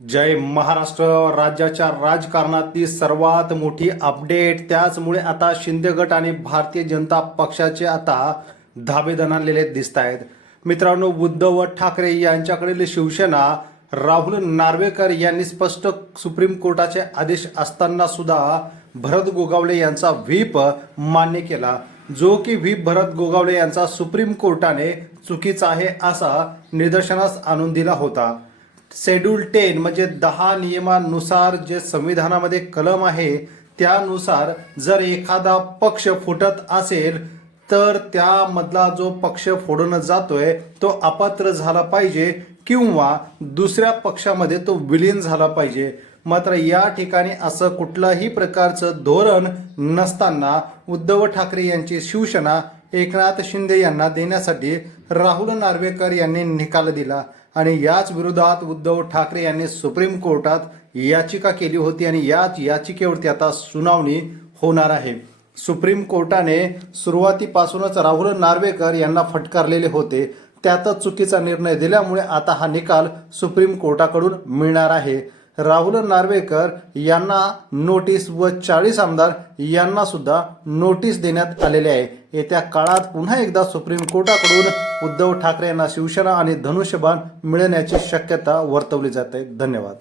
जय महाराष्ट्र राज्याच्या राजकारणातली सर्वात मोठी अपडेट. त्याचमुळे आता शिंदे गट आणि भारतीय जनता पक्षाचे आता धाबे दणालेले दिसत आहेत मित्रांनो उद्धव ठाकरे यांच्याकडील शिवसेना राहुल नार्वेकर यांनी स्पष्ट सुप्रीम कोर्टाचे आदेश असताना सुद्धा भरत गोगावले यांचा व्हीप मान्य केला. जो की व्हीप भरत गोगावले यांचा सुप्रीम कोर्टाने चुकीचा आहे असा निदर्शनास आणून दिला होता. शेड्यूल टेन म्हणजे दहा नियमानुसार जे संविधानामध्ये कलम आहे त्यानुसार जर एखादा पक्ष फुटत असेल तर त्यामधला जो पक्ष फोडून जातोय तो अपात्र झाला पाहिजे किंवा दुसऱ्या पक्षामध्ये तो विलीन झाला पाहिजे. मात्र या ठिकाणी असं कुठलाही प्रकारचं धोरण नसताना उद्धव ठाकरे यांची शिवसेना एकनाथ शिंदे यांना देण्यासाठी राहुल नार्वेकर यांनी निकाल दिला. आणि याच विरोधात उद्धव ठाकरे यांनी सुप्रीम कोर्टात याचिका केली होती आणि याच याचिकेवरती आता सुनावणी होणार आहे. सुप्रीम कोर्टाने सुरुवातीपासूनच राहुल नार्वेकर यांना फटकारलेले होते. त्यातच चुकीचा निर्णय दिल्यामुळे आता हा निकाल सुप्रीम कोर्टाकडून मिळणार आहे. राहुल नार्वेकर यांना नोटीस व चाळीस आमदार यांना सुद्धा नोटीस देण्यात आलेले आहे. येत्या काळात पुन्हा एकदा सुप्रीम कोर्टाकडून उद्धव ठाकरे यांना शिवसेना आणि धनुष्यबाण मिळण्याची शक्यता वर्तवली जाते. धन्यवाद.